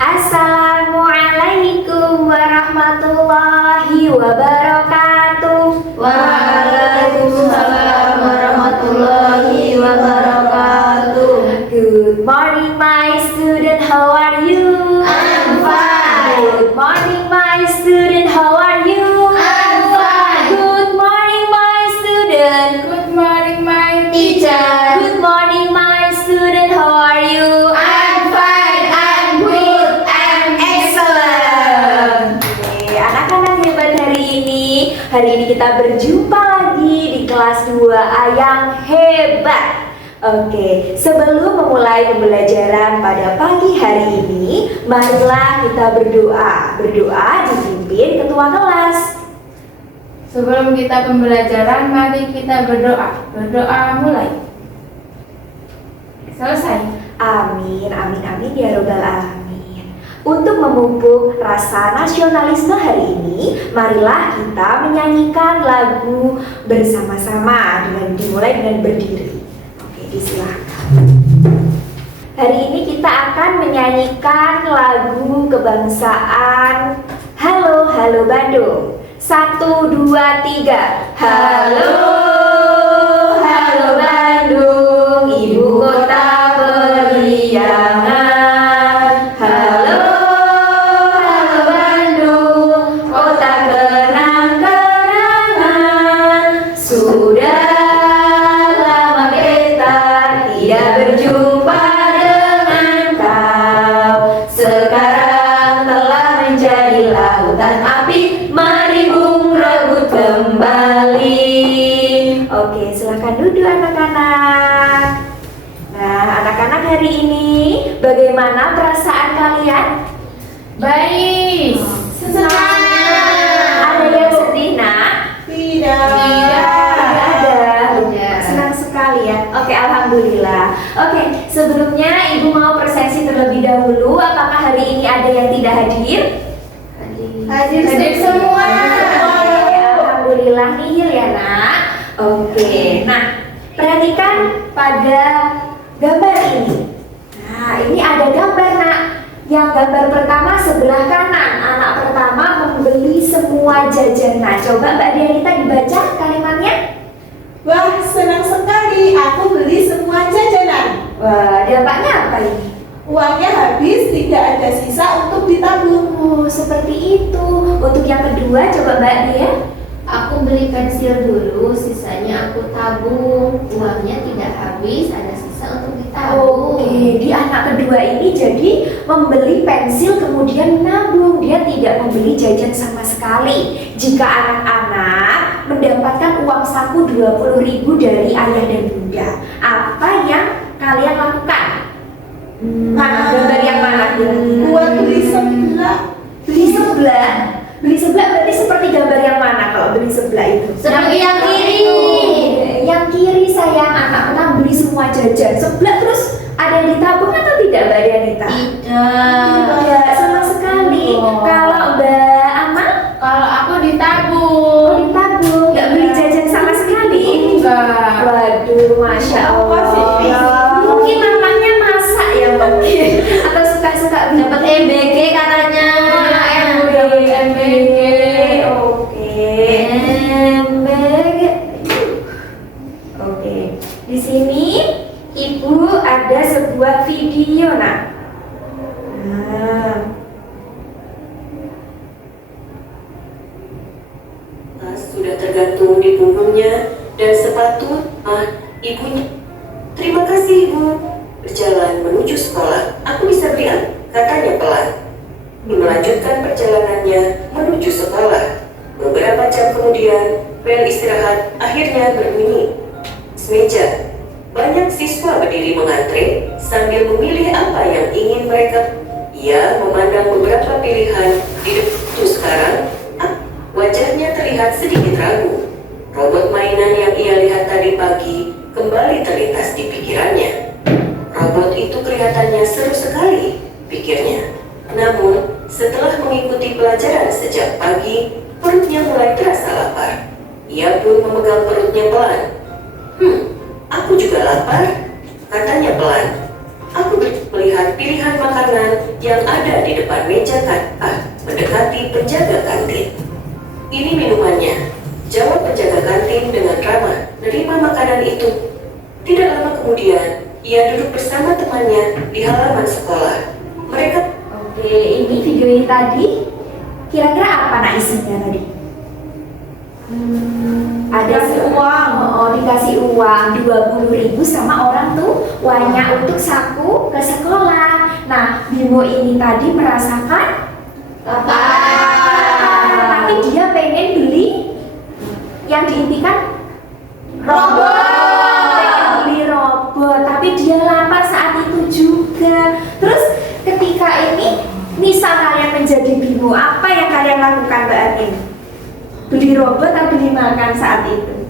Assalamualaikum warahmatullahi wabarakatuh. Waalaikumsalam warahmatullahi wabarakatuh. Good morning my student, how are you? I'm fine. Good morning my student, how are you? I'm fine. Good morning my student. Good morning, my teacher. Good morning my student, how are you? I'm fine. I'm good. I'm excellent. Oke, anak-anak hebat hari ini kita berjumpa lagi di kelas 2A yang hebat. Oke, sebelum memulai pembelajaran pada pagi hari ini, marilah kita berdoa. Berdoa dipimpin ketua kelas. Sebelum kita pembelajaran, mari kita berdoa. Berdoa mulai. Selesai. Amin, amin, amin ya robbal alamin. Untuk memupuk rasa nasionalisme hari ini, marilah kita menyanyikan lagu bersama-sama dimulai dengan berdiri. Oke, disilakan. Hari ini kita akan menyanyikan lagu kebangsaan Halo Halo Bandung. 1, 2, 3. Halo Halo Bandung, ibu kota periangan. Halo Halo Bandung, kota kenang-kenangan. Sudah lama beta tidak berjumpa dengan kau. Sekarang telah menjadi lautan api, mari bung rebut kembali. Oke, silakan duduk anak-anak. Nah, anak-anak hari ini bagaimana perasaan kalian? Baik. Senang. Ada yang sedih, nak? Tidak. Tidak ada. Tidak. Senang sekali ya. Oke, alhamdulillah. Oke, sebelumnya ibu mau persesi terlebih dahulu. Apakah hari ini ada yang tidak hadir? Hadir semua. Oke, alhamdulillah nihil ya nak. Oke, nah perhatikan pada gambar ini. Nah, ini ada gambar nak. Yang gambar pertama sebelah kanan, anak pertama membeli semua jajanan. Coba Mbak Dianita dibaca kalimatnya. Wah, senang sekali. Aku beli semua jajanan. Wah, dampaknya apa ini? Uangnya habis, tidak ada sisa untuk ditabung. Oh, seperti itu. Untuk yang kedua, coba Mbak Dia. Aku beli pensil dulu, sisanya aku tabung. Uangnya tidak habis, ada sisa untuk ditabung. Oke, di anak kedua ini jadi membeli pensil kemudian menabung. Dia tidak membeli jajan sama sekali. Jika anak-anak mendapatkan uang saku 20.000 dari ayah dan bunda, apa yang kalian lakukan? Mana gambar yang mana? Buat beli sebelah. Beli sebelah. Beli sebelah berarti seperti gambar yang mana kalau beli sebelah itu? Seperti yang kiri. Yang kiri sayang, anak-anak beli semua jajan. Sebelah terus ada yang ditabung atau tidak Mbak Dianita? Tidak, sama sekali. Oh. Kalau Mbak Amal, Kalau aku oh, ditabung. ditabung, nggak beli jajan sama sekali. Enggak. Waduh, masya Allah. Mungkin namanya masak ya mungkin, atau suka-suka Dapat MBG katanya. MBG. Oke. MBG. Oke. Di sini Ibu ada sebuah video, nak. Nah. Tas sudah tergantung di punggungnya dan sepatu ibunya. Terima kasih ibu. Berjalan menuju sekolah, aku bisa beli, katanya pelan. Melanjutkan perjalanannya menuju sekolah. Beberapa jam kemudian, bel istirahat akhirnya berbunyi. Semeja. Banyak siswa berdiri mengantre sambil memilih apa yang ingin mereka. Ia memandang beberapa pilihan di depan sekarang. Wajahnya terlihat sedikit ragu. Robot mainan yang ia lihat tadi pagi kembali terlintas di pikirannya. Robot itu kelihatannya seru sekali, pikirnya. Namun, setelah mengikuti pelajaran sejak pagi, perutnya mulai terasa lapar. Ia pun memegang perutnya pelan. Aku juga lapar, katanya pelan. Aku melihat pilihan makanan yang ada di depan meja mendekati penjaga kantin. "Ini minumannya," jawab penjaga kantin dengan ramah, menerima makanan itu. Tidak lama kemudian, ia duduk bersama temannya di halaman sekolah. Mereka Oke, ini videonya tadi kira-kira apa nak isinya tadi? Ada Dikasih uang. Oh, dikasih uang 20.000 sama orang tuanya untuk saku ke sekolah. Nah, Bimo ini tadi merasakan lapar, tapi dia pengen beli yang diimpikan pengen beli robot, tapi dia lapar saat itu juga. Terus ketika ini, misal kalian menjadi Bimo, apa yang kalian lakukan Mbak Atin? Beli robot atau beli makan saat itu?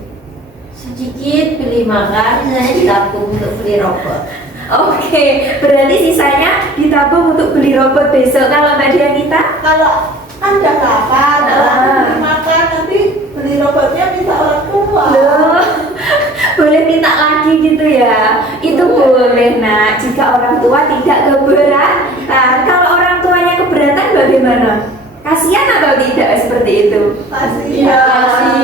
Sedikit beli makan, saya ditabung untuk beli robot. Oke, berarti sisanya ditabung untuk beli robot besok. Kalau Mbak Dianita? Kalau kan udah lapar, beli makan, nanti beli robotnya minta orang tua. Loh, boleh minta lagi gitu ya? Itu boleh nak, jika orang tua tidak keberatan. Kalau orang tuanya keberatan bagaimana? Kasihan atau tidak seperti itu? Kasihan.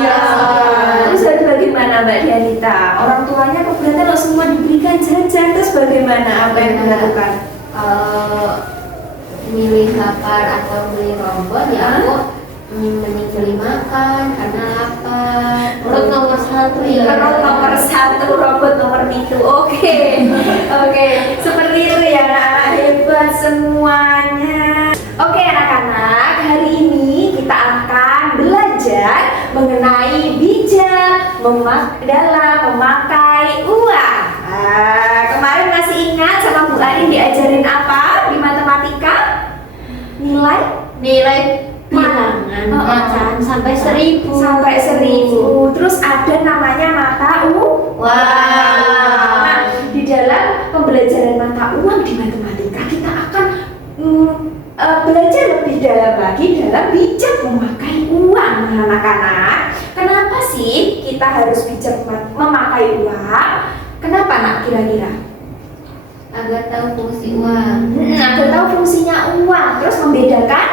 Terus bagaimana Mbak Dianita? Orang tuanya keberatan loh, semua diberikan jajan, terus bagaimana? Apa yang dilakukan? Milih lapar atau beli robot ya aku mending beli makan karena lapar. Perut nomor 1 ya. Perut nomor 1, robot nomor itu. Oke, seperti itu ya nak. Hebat semuanya. Oke anak-anak, hari ini kita akan belajar mengenai bijak dalam memakai uang. Kemarin masih ingat sama Bu Arin diajarin apa di matematika? Nilai Bilangan makan sampai 1.000. sampai 1.000. Terus ada namanya mata uang. Nah, di dalam pembelajaran mata uang di matematika kita akan belajar lebih dalam lagi dalam bijak memakai uang, anak-anak. Kenapa sih kita harus bijak memakai uang? Kenapa nak kira-kira? Agar tahu fungsi uang. Agar tahu fungsinya uang, terus membedakan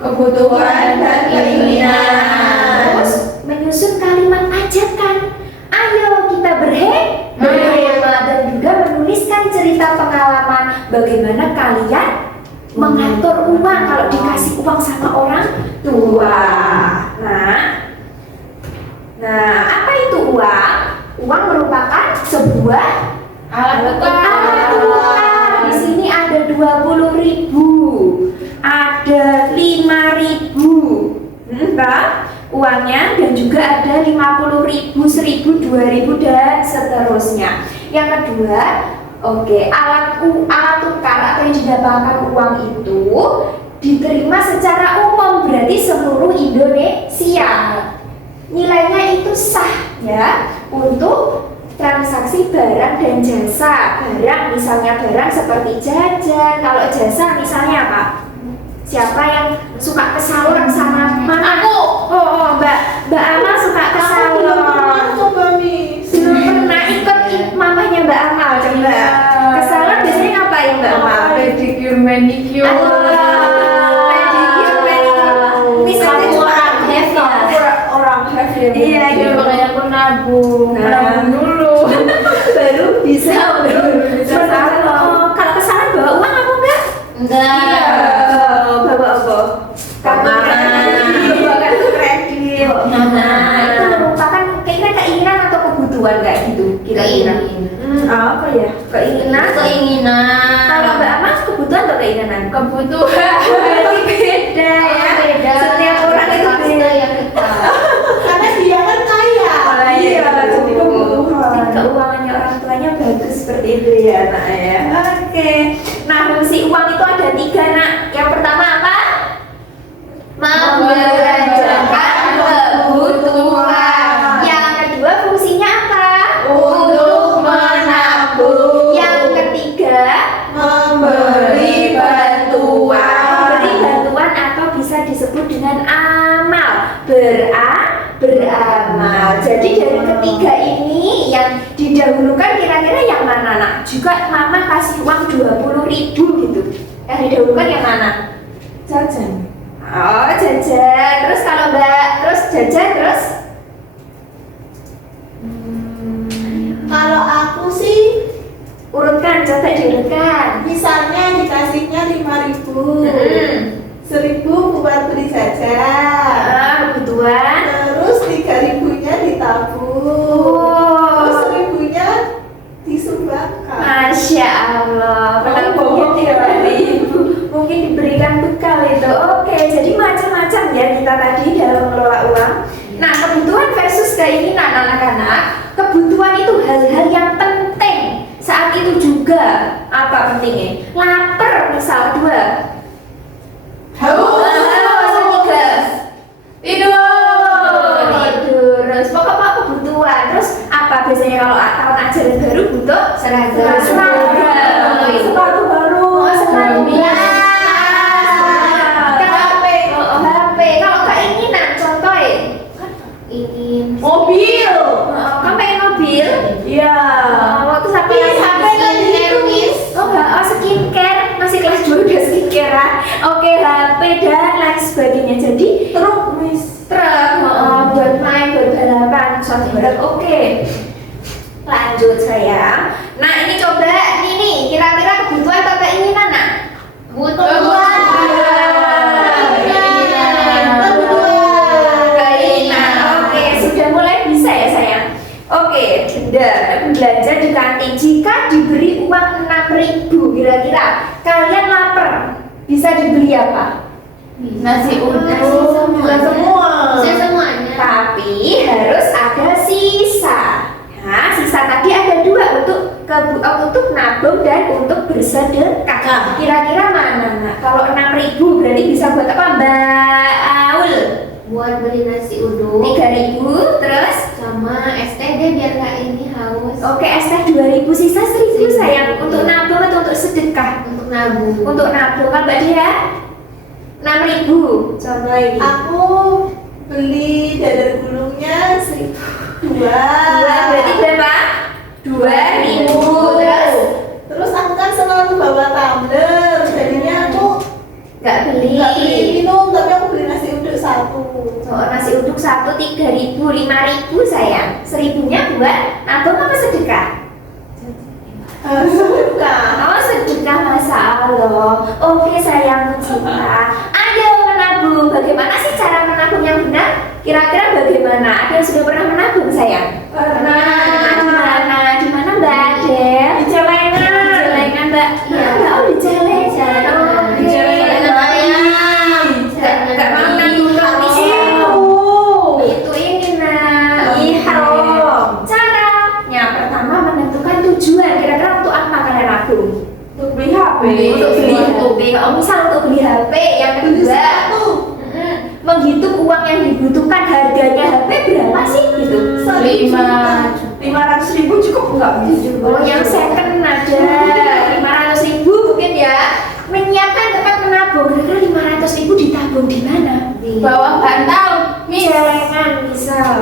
Kebutuhan dan keinginan. terus menyusun kalimat ajakan. Ayo kita berhemat dan juga menuliskan cerita pengalaman bagaimana kalian mengatur uang kalau dikasih uang sama orang tua. Nah, apa itu uang? Uang merupakan sebuah Alat alat tukar. Di sini ada 20.000, ada 5.000, uangnya, dan juga ada 50.000, 1.000, 2.000 dan seterusnya. Yang kedua, alat tukar atau yang dinamakan uang itu diterima secara umum, berarti seluruh Indonesia. Nilainya itu sah ya untuk transaksi barang dan jasa. Barang misalnya barang seperti jajan, kalau jasa misalnya apa? Siapa yang suka ke salon sama mana? Aku. Mbak Amal suka ke salon. Coba Miss. Belum pernah ikut mamahnya Mbak Amal coba. Ke salon biasanya ngapain Mbak Amal? Pedicure, manicure. Pedicure, manicure. Misalnya Kamu cuma orang have ya? Orang have ya. Iya, Iya, makanya aku nabung. Nah. Nabung dulu. baru bisa salon. Kalau ke salon bawa uang apa enggak? Enggak. Bawa apa? Bawa kartu kredit. Nah, itu merupakan keinginan atau kebutuhan kayak gitu kira-kira. Apa ya? Keinginan. Kalau Mbak Amas kebutuhan atau keinginan? Kebutuhan. Berarti beda ya. Beda. Setiap orang itu Pasti beda. yang kita. Karena dia kan kaya. Iya, jadi kebutuhan. keuangannya orang tuanya bagus seperti itu ya nak ya. Oke. Nah, fungsi uang itu ada 3 nak. Yang pertama apa? Membelanjakan kebutuhan. Yang kedua fungsinya apa? Untuk menabung. Yang ketiga Memberi bantuan. memberi bantuan atau bisa disebut dengan amal. Beramal. Jadi dari ketiga ini yang didahulukan kira-kira yang mana nak? Juga mama kasih uang 20.000 gitu. Yang didahulukan yang mana? Jajan. Oh jajan. Terus kalau mbak terus jajan terus? Kalau aku sih Urutkan, coba diurutkan. misalnya dikasihnya 5.000, 1.000 buat beli jajan, Kebutuhan. terus 3.000-nya ditabung, Oh. terus 1.000-nya disumbangkan. Masya Allah, penabungnya 3.000. Mungkin diberikan bekal itu. Oke, jadi macam-macam ya kita tadi dalam mengelola uang. Nah, kebutuhan versus keinginan anak-anak. Kebutuhan itu hal-hal yang penting. Saat itu juga apa pentingnya? Lapar misal 2. Haus. Tiga. Tidur. Terus pokok-pokok kebutuhan. Terus apa biasanya kalau tahun ajaran baru butuh Seragam. Sepatu baru. Sepatu. HP. HP. Kalau keinginan contohnya Ingin Mobil. kamu pengen mobil? Iya. Waktu sampai Ih, HP tadi itu. Oh enggak, oh skincare masih kelas 2 udah skincare. Oke, HP dan lain sebagainya. Jadi Truk, Miss. truk buat main, buat balapan, suatu barang. Oke. Lanjut sayang. Nah ini coba ini kira-kira kebutuhan atau keinginan nak? Kebutuhan. Keinginan. Oke, sudah mulai bisa ya sayang. Oke, belanja di kantin. Jika diberi uang 6.000, kira-kira kalian lapar, bisa dibeli apa? Nasi uduk. Nasi semua. Bisa semuanya. Tapi harus ada sisa. Nah, sisa tadi ada 2 untuk nabung dan untuk bersedekah. Kira-kira mana? Nah, kalau 6.000 berarti bisa buat apa Mbak Aul? Buat beli nasi uduk 3.000 terus? sama es teh deh biar nggak ini haus. Oke, es teh 2.000 sisa 1.000 sayang. Untuk nabung atau untuk sedekah? Untuk nabung. Untuk nabung kan Mbak Dia? 6.000. Contoh ini. Aku beli dadar gulungnya 1.002. Berarti berapa? 2.000. Terus? Terus aku kan selalu bawa tumbler, jadinya aku Nggak beli. nggak beli minum, tapi aku beli nasi uduk 1. Oh, nasi uduk 1 3.000, 5.000 sayang. 1.000-nya buat nabung apa sedekah? Sedekah. Oh, sedekah Masya Allah. Oke sayang cinta. Ayo menabung. Bagaimana sih cara menabung yang benar? Kira-kira bagaimana? Ada yang sudah pernah menabung sayang? Pernah. Di mana Mbak Adel? Di celengan. Di celengan Mbak. Iya Mbak. Oh di celengan. Oke. Di celengan ayam. Nggak mau menabung kalau itu ini nak ihram. Caranya pertama menentukan tujuan. Kira-kira untuk apa kalian nabung? Untuk beli HP. Untuk beli HP. Oh misal untuk beli HP. Yang Beli kedua, 1. menghitung uang yang dibutuhkan. Harganya HP berapa sih gitu? 500.000 cukup nggak? Oh yang second ada 500.000 mungkin ya. Menyiapkan tempat menabung. Kira-kira 500.000 ditabung di mana? Di Bawah bantal. Celengan misal.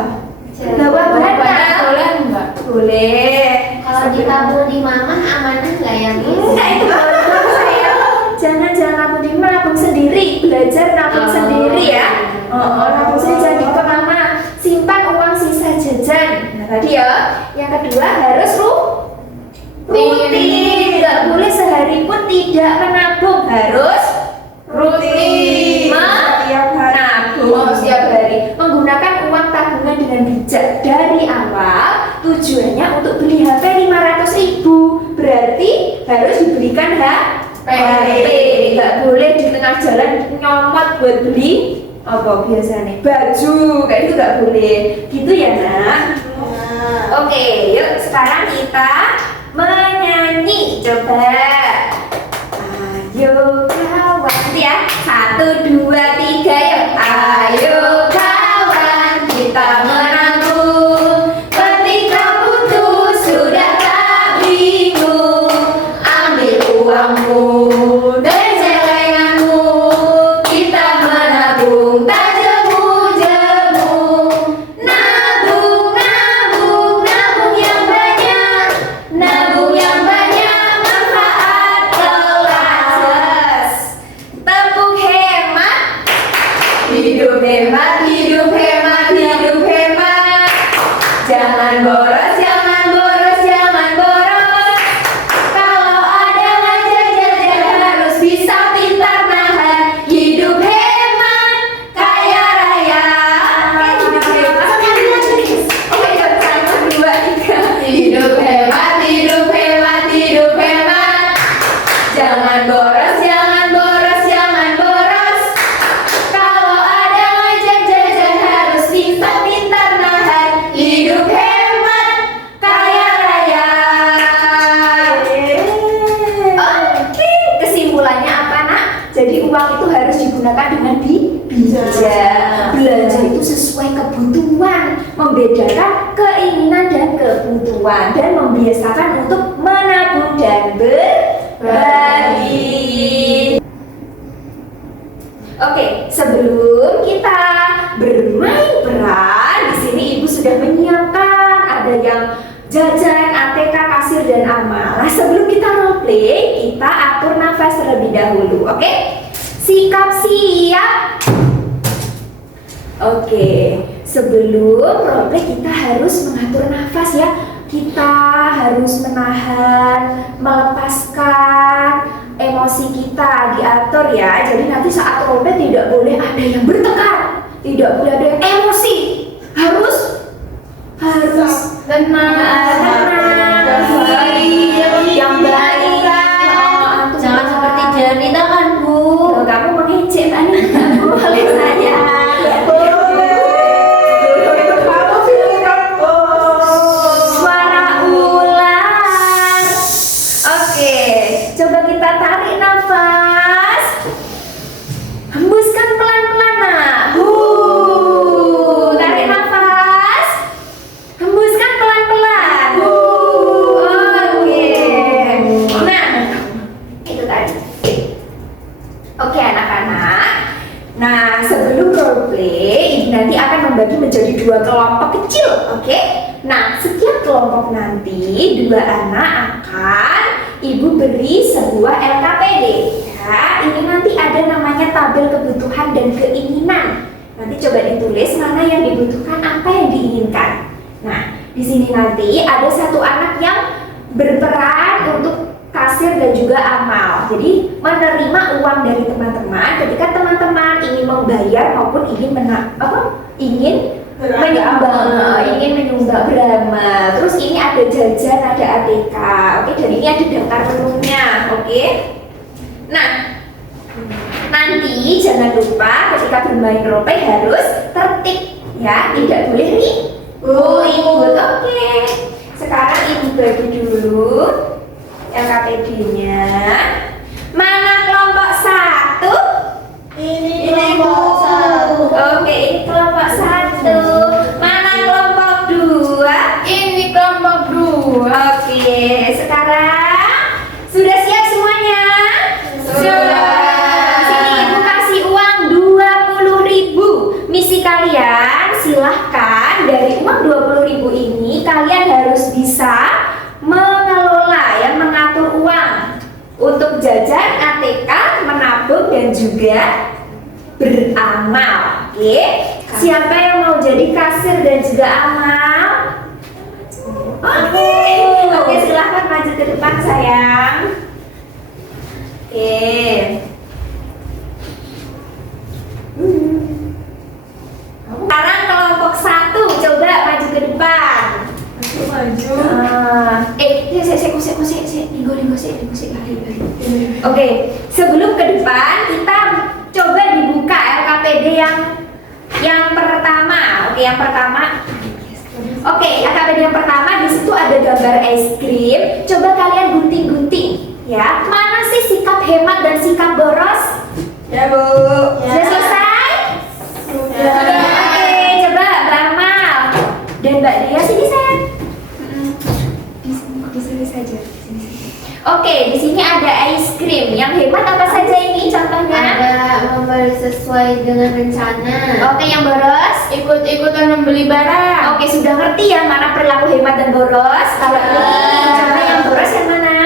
Bawah bantal. Boleh nggak? Boleh. Kalau ditabung di mama amanah nggak ya? Enggak itu bodoh saya. Jangan nabung di mana, nabung sendiri, belajar nabung sendiri ya. Nabung sendiri jadi ke mama. Simpan uang sisa jajan. Nah tadi ya. Yang kedua harus rutin. Nggak boleh sehari pun tidak menabung. Harus rutin. Menabung setiap hari. Menggunakan uang tabungan dengan bijak dari awal. Tujuannya untuk beli HP 500.000. Berarti harus dibelikan HP. Nggak boleh di tengah jalan nyomot buat beli apa biasanya baju kayak itu nggak boleh gitu ya nak. Oke, yuk sekarang kita menyanyi coba. Ayo kawan ya 1, 2, 3 yuk. Ayo kawan kita menabung. Ketika butuh sudah tak bingung. Ambil uangmu dari celenganmu. Kita menabung tak jemu-jemu. Nabung uang itu harus digunakan dengan bijak. Belanja itu sesuai kebutuhan, membedakan keinginan dan kebutuhan, dan membiasakan untuk menabung dan berbagi. Oke, sebelum kita bermain peran, di sini ibu sudah menyiapkan ada yang jajan, ATK, kasir, dan amal. Nah, sebelum kita role play, kita atur nafas terlebih dahulu. Oke, sikap siap. Oke, sebelum role play kita harus mengatur nafas ya. Kita harus menahan, melepaskan emosi kita, diatur ya. Jadi nanti saat role play tidak boleh ada yang bertengkar, tidak boleh ada yang emosi. Harus tenang, yang baik. Jangan seperti Janita kan Bu. Kamu mengejek kan? Boleh saja. Suara ular. Oke, coba kita tarik nafas. Hembuskan pelan-pelan. Tarik nafas. Hembuskan pelan-pelan. Oke. Nah, itu tadi. Oke anak-anak. Nah, sebelum role play, ibu nanti akan membagi menjadi 2 kelompok kecil, oke? Nah, setiap kelompok nanti 2 anak akan ibu beri sebuah LKPD. Ya, ini nanti ada namanya tabel kebutuhan dan keinginan. Nanti coba ditulis mana yang dibutuhkan, apa yang diinginkan. Nah, di sini nanti ada 1 anak yang berperan untuk kasir dan juga amal. Jadi menerima uang dari teman-teman ketika teman-teman ingin membayar maupun ingin menyumbang beramal. Terus ini ada jajan, ada ATK. Oke, dan ini ada daftar menunya. Oke. Nah, nanti jangan lupa ketika bermain role play harus tertib ya, tidak boleh ribut. Oke. Sekarang ibu bagi dulu LKPD-nya. Mana kelompok 1? Ini kelompok 1. Oke, ini kelompok 1. Mana kelompok 2? Ini kelompok 2. Oke, sekarang sudah siap semuanya? Sudah. Sini ibu kasih uang 20.000. Misi kalian silahkan dari uang 20.000 ini kalian harus bisa mengelola yang mengatur uang untuk jajan, ATK, menabung dan juga beramal. Oke, siapa yang mau jadi kasir dan juga amal? Oke, silahkan maju ke depan sayang. Oke. Sekarang kelompok 1 coba maju ke depan. Maju. Oke, sebelum ke depan kita coba dibuka LKPD yang pertama. Oke, yang pertama. Oke, LKPD yang pertama di situ ada gambar es krim. Coba kalian gunting-gunting, ya. Mana sih sikap hemat dan sikap boros? Ya Bu. Sudah selesai? Sudah. Oke, coba beramal. Dan Mbak Dia sini sayang. Di sini saja. Oke, di sini ada es krim. Yang hemat apa saja ini contohnya? Ada membeli sesuai dengan rencana. Oke, yang boros? Ikut-ikutan membeli barang. Oke, sudah ngerti ya mana perilaku hemat dan boros? Kalau ini contoh yang boros yang mana?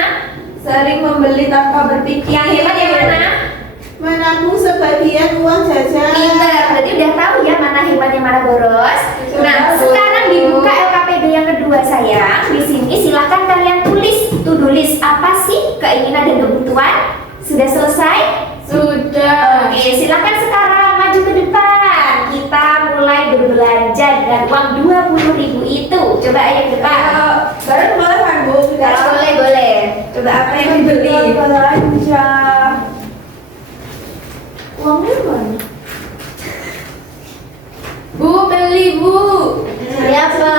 Sering membeli tanpa berpikir. Yang hemat yang mana? Menabung sebagian uang jajan. Pinter, berarti udah tahu ya mana hemat yang mana boros. Nah, sekarang dibuka LKPD yang kedua sayang. Di sini silahkan kalian tulis to-do list apa sih keinginan dan kebutuhan. Sudah selesai? Sudah. Oke, silahkan sekarang maju ke depan. Kita mulai berbelanja dengan uang 20.000 itu. Coba ayo ke depan. Barang boleh kan Bu? Sudah. Boleh. Coba apa yang dibeli? Belanja. Uangnya mana? Bu, beli Bu. Siapa?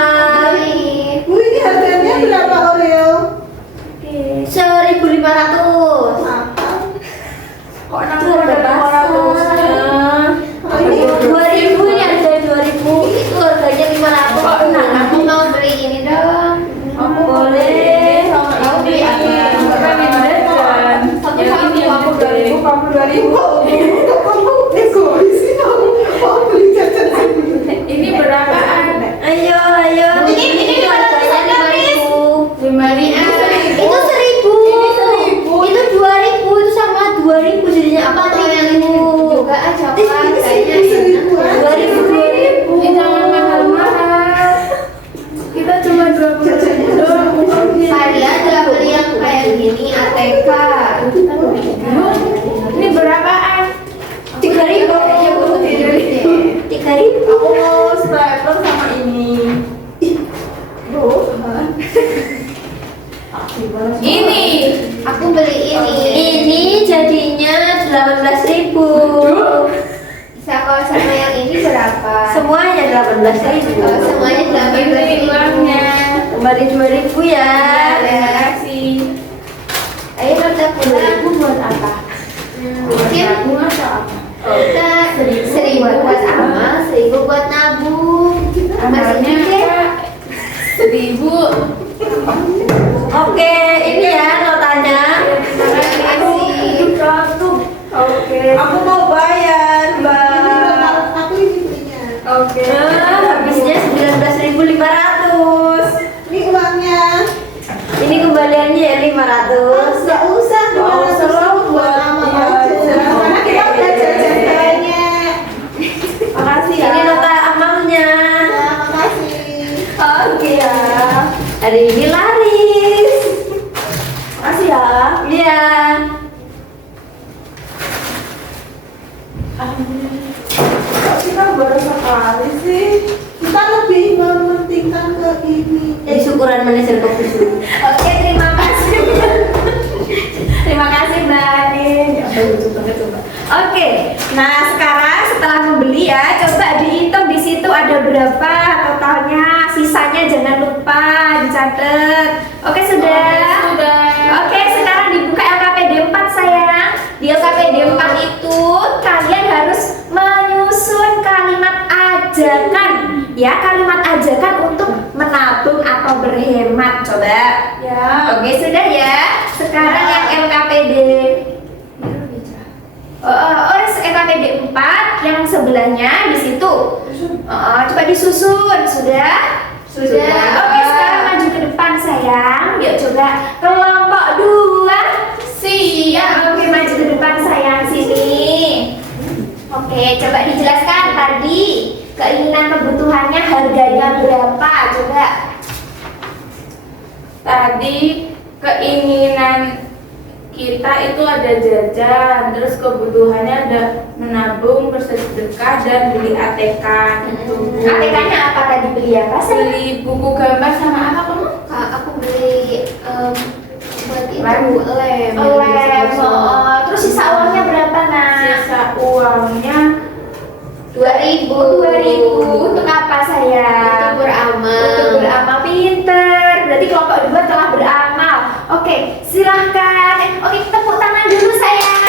Bu, ini harganya berapa Oreo? Oke. 1.500. Mahal. Kok 600? kok kamu egois sih, kamu mau beli jajan sendiri. Ini berapaan? Ayo. Ini harganya 5.000. 5.000. Itu 1.000. Ini 1.000. Itu 2.000. Itu sama 2.000 jadinya Apa 4.000. juga aja Pak, kayaknya Seribu. 2.000. Jangan mahal-mahal. Kita cuma 20.000 doang. Kalian nggak beli yang kayak gini ATK. Ini berapaan? 3.000. 3.000. Aku mau stapler sama ini. Ini. Aku beli ini. Ini jadinya 18.000. Sama yang ini berapa? Semuanya 18.000. Semuanya Ini 18.000. uangnya. Kembali 2.000 ya. Terima kasih. Ayo kita pulang. Buat apa? Mungkin Bunga atau apa? kita 1.000 buat amal, 1.000 buat nabung. Amalnya Masih apa? 1.000. Oke, ini ya notanya. Oke. Aku mau bayar, Mbak. Aku ini belinya. Oke. Habisnya 19.500. Ini uangnya. Ini kembaliannya ya 500. Nggak usah, Nggak usah, buat amal iya, aja. Karena kita udah jajan banyak. Makasih ya. Ini nota amalnya. Ya, makasih. Oke ya. Hari ini laris. Makasih ya. Iya. Kok kita baru sekali sih? Kita lebih mementingkan ke ini. Jadi syukuran manajer kopi dulu. Oke, terima kasih. Terima kasih Mbak Anin. Oke, nah sekarang setelah membeli ya, coba dihitung di situ ada berapa totalnya, sisanya jangan lupa dicatat. Oke sudah. Sudah. Oke, sekarang dibuka LKPD 4 sayang. Di LKPD 4 itu kalian harus menyusun kalimat ajakan. Ya, kalimat ajakan untuk menabung atau berhemat. Coba. Ya. Oke, sudah ya. Sekarang yang LKPD LKPD 4 yang sebelahnya di situ. Coba disusun. Sudah? Sudah. Oke, sekarang maju ke depan sayang. Yuk coba kelompok 2. Siap. Oke, maju ke depan sayang sini. Oke, coba dijelaskan tadi keinginan kebutuhannya harganya berapa? Coba. Tadi keinginan kita itu ada jajan, terus kebutuhannya ada menabung, bersedekah, dan beli ATK gitu. ATK-nya apa tadi beli apa? Beli buku gambar sama apa kamu? Aku beli buat itu Lem. lem. Lem. Terus sisa uangnya berapa nak? Sisa uangnya 2.000. 2.000. Untuk apa sayang? Untuk beramal. Untuk beramal. Pinter. Berarti kelompok 2 telah beramal. Oke, silahkan. Oke, tepuk tangan dulu sayang.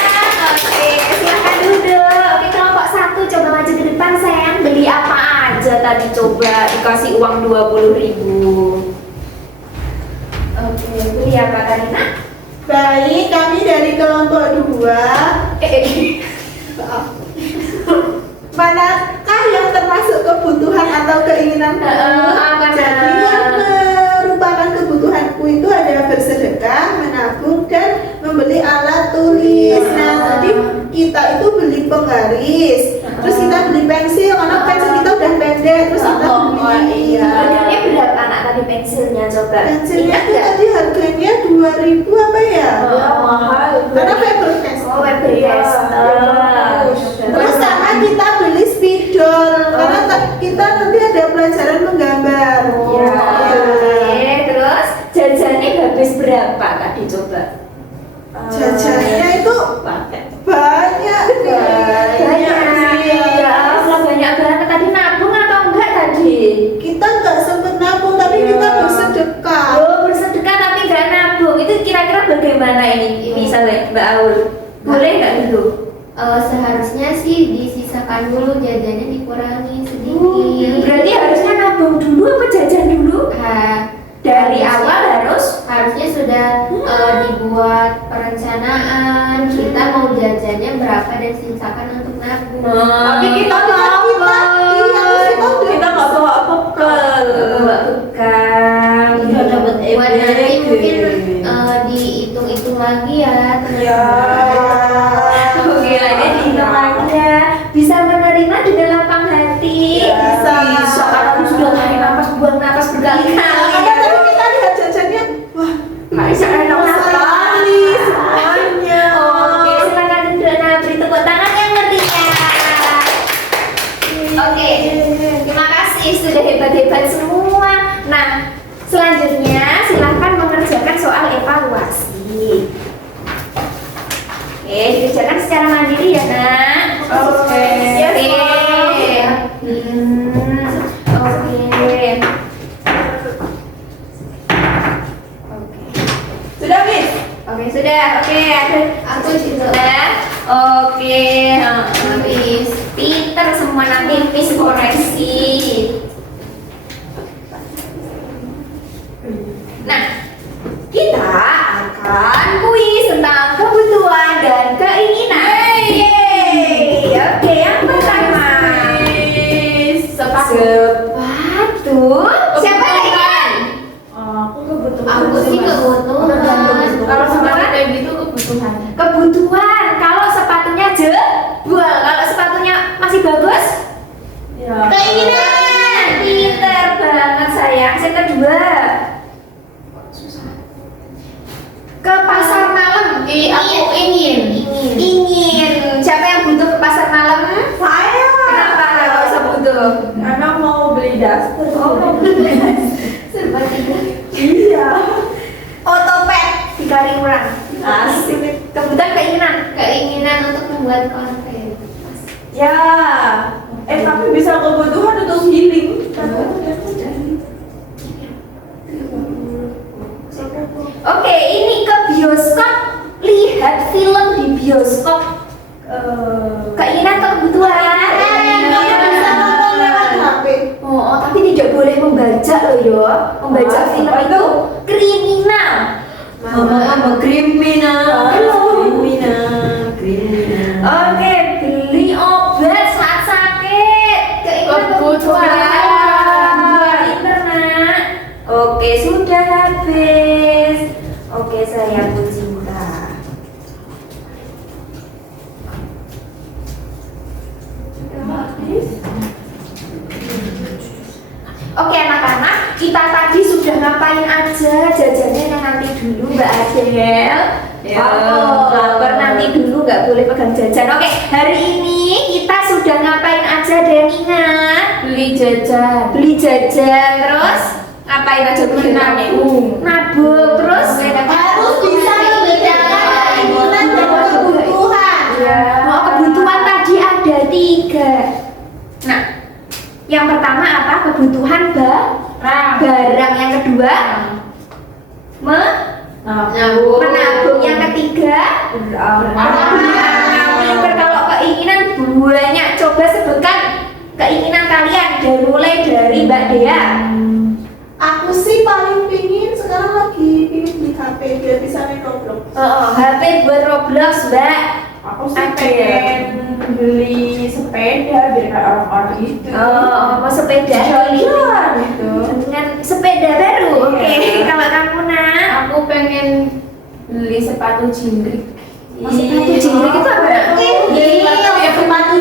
Oke, silahkan duduk. Oke, kelompok 1 coba maju ke depan sayang. Beli apa aja tadi coba dikasih uang 20.000. Oke, beli apa tadi nak? Baik, kami dari kelompok 2. Manakah yang termasuk kebutuhan atau keinginan apa Jadi yang merupakan kebutuhanku itu ada bersedekah, menabung, dan membeli alat tulis. Nah, tadi kita itu beli penggaris, terus kita beli pensil, karena pensil kita udah pendek, terus kita beli. Harganya berapa nak tadi pensilnya coba? Pensilnya Ingat itu nggak? tadi harganya 2.000 apa ya? mahal. Karena Faber Castell. Oh, Faber Castell. Terus sama kita beli spidol, karena kita nanti ada pelajaran menggambar. Ya, oke. Terus jajannya habis berapa tadi coba? Jajannya itu Pakai. banyak nih. Ya, Allah, banyak banget. Tadi nabung atau enggak tadi? Kita nggak sempet nabung, tapi kita bersedekah. Oh, bersedekah tapi enggak nabung. Itu kira-kira bagaimana ini? Misalnya Mbak Aul, boleh nggak dulu? Seharusnya sih disisakan dulu, jajannya dikurangi sedikit. Berarti harusnya nabung dulu apa jajan dulu? dari awal harusnya sudah dibuat perencanaan kita mau jajannya berapa dan sisakan untuk nabung. Tapi kita nggak bawa bekal. Bukan. Udah dapat Buat nanti mungkin EPD. dihitung-hitung lagi ya Ya. Oke, lagi dihitung lagi ya. Bisa menerima dengan lapang hati. Bisa. Bisa. Karena sudah tarik nafas, buang nafas berkali-kali. Karena tadi kita lihat jajannya, wah, Bisa enak sekali semuanya. Oke, silakan duduk. Nah, beri tepuk tangan yang meriah. Oke, terima kasih sudah hebat-hebat semua. Nah, selanjutnya silahkan mengerjakan soal evaluasi. Oke, dikerjakan secara mandiri ya, Nak. Oke. Yes, Oke. Oke. Oke. Sudah, Miss? Oke, sudah. Oke, aku juga. Oke, habis. Pinter semua, nanti Miss koreksi. Nah, kita akan kuis tentang kebutuhan dan keinginan. Yeay. Oke, yang pertama. Sepatu. Siapa yang keinginan? Aku kebetulan. Aku sih kebutuhan. Kalau semangat kayak gitu kebutuhan. Kebutuhan. Kalau sepatunya jebol, kalau sepatunya masih bagus, Ya. keinginan. Pinter banget sayang. Yang kedua, ke pasar malam. Aku ingin. Ingin. Siapa yang butuh ke pasar malam? Saya. Kenapa nggak usah butuh? Anak mau beli daster. Serba tidak. Iya. Otopet 3 orang. Asik. Kebutuhan keinginan. Keinginan untuk membuat konten. Ya. Tapi bisa kebutuhan untuk healing. Oke, ini ke bioskop, lihat film di bioskop. Keinginan atau kebutuhan? Kita bisa nonton lewat HP. Oh, tapi tidak boleh membaca loh yo. Membaca film apa itu kriminal. Mama kriminal. Kriminal. Oke, beli obat saat sakit. Keinginan kebutuhan. Pinter, Nak. Oke, sudah habis. Oke, sayangku cinta. Oke anak-anak, kita tadi sudah ngapain aja? Jajannya yang nanti dulu Mbak Adel. Ya. Lapar nanti dulu, nggak boleh pegang jajan. Oke, hari ini kita sudah ngapain aja? Ada yang ingat? Beli jajan. Beli jajan, terus ngapain aja? Menabung. Nabung, terus Harus bisa membedakan keinginan dan kebutuhan. Ya. Oh, kebutuhan tadi ada 3. Nah, yang pertama apa? Kebutuhan barang. Yang kedua Nabung. menabung. Yang ketiga pinter. Kalau keinginan banyak, coba sebutkan keinginan kalian. Mulai dari Mbak Dea. Aku sih paling pingin sekarang lagi pingin beli HP biar bisa main Roblox. HP buat Roblox, Mbak. Aku sih Ada. pengen beli sepeda biar kayak orang-orang itu. Mau sepeda Jalan gitu. dengan sepeda baru. Oke, kalau kamu Nak? Aku pengen beli sepatu jingkrik. Sepatu jingkrik itu apa? Sepatu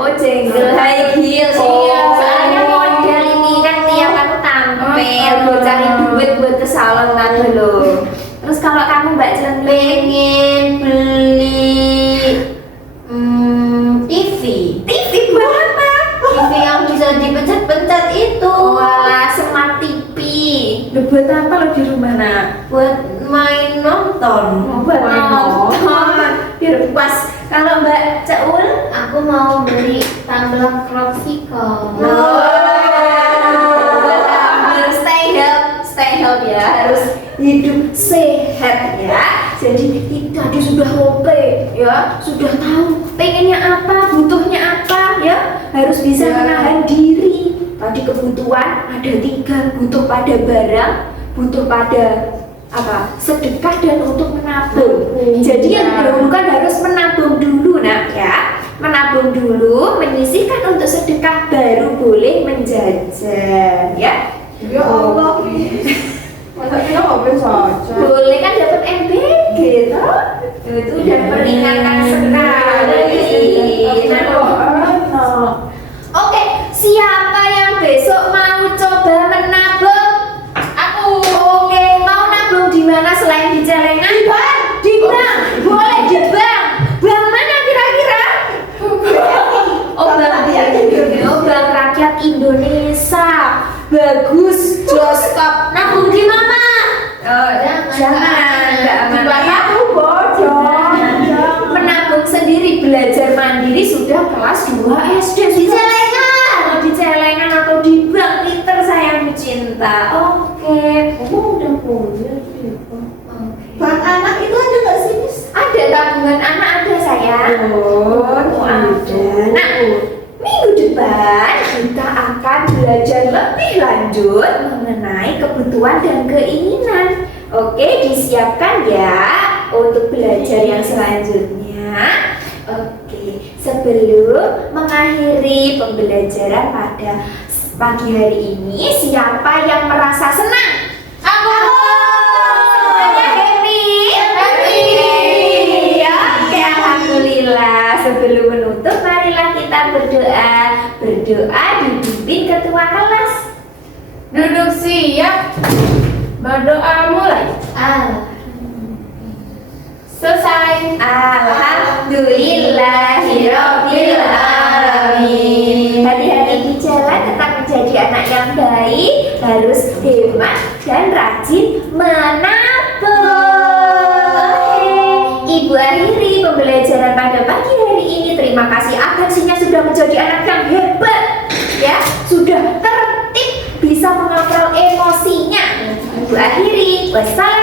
Oh, jenggel high heels. Soalnya model ini kan tiap aku tampil buat cari duit buat ke salon tadi loh. Terus kalau kamu Mbak Celeng Pengen beli TV. TV buat apa? TV yang bisa dipencet-pencet itu. Wah, smart TV. Loh, buat apa lo di rumah Nak? Buat main nonton. Buat nonton. Biar puas. Kalau Mbak Ceul, Aku mau beli tumbler Croxico. stay health ya, harus hidup sehat ya. Jadi kita sudah oke ya, sudah tahu pengennya apa, butuhnya apa ya, harus bisa menahan diri Tadi kebutuhan ada 3, butuh pada barang, butuh pada apa? Sedekah dan untuk menabung. Jadi yang didahulukan harus menabung dulu nak ya. Menabung dulu, menyisihkan untuk sedekah, baru boleh menjajan ya. Ya Allah, masa kita nggak boleh saja? Boleh kan dapat MBG toh? Itu udah meringankan sekali. Enak. Oke, siapa yang besok mau coba menabung? Aku. Oke, mau nabung di mana selain di celengan? Di bank. Boleh di bank. Bank mana kira-kira? Oh, bank rakyat Indonesia. Bagus, Jostop. Nabung di mana? Jangan. Nggak aman. Aku bodoh. Menabung sendiri, belajar mandiri sudah kelas 2 SD. Di celengan. Di celengan atau di bank, pinter sayang cinta. Oke. Udah punya sih. Bang anak itu ada nggak sih, Miss? Ada tabungan anak ada sayang. Oh, ada. Nah, minggu depan kita akan belajar lebih lanjut mengenai kebutuhan dan keinginan. Oke, disiapkan ya untuk belajar yang selanjutnya. Oke, sebelum mengakhiri pembelajaran pada pagi hari ini, siapa yang merasa senang? Aku. Semuanya happy? Oke, alhamdulillah. Sebelum menutup, marilah kita berdoa. Berdoa dipimpin ketua kelas. Duduk siap. Berdoa mulai. Selesai. Alhamdulillahirabbil alamin. Hati-hati di jalan, tetap menjadi anak yang baik, harus hemat dan rajin menabung. Ibu akhiri pembelajaran pada pagi hari ini. Terima kasih atensinya sudah menjadi anak yang hebat, ya, sudah tertib, bisa mengontrol emosinya. Ibu akhiri. Wassalamualaikum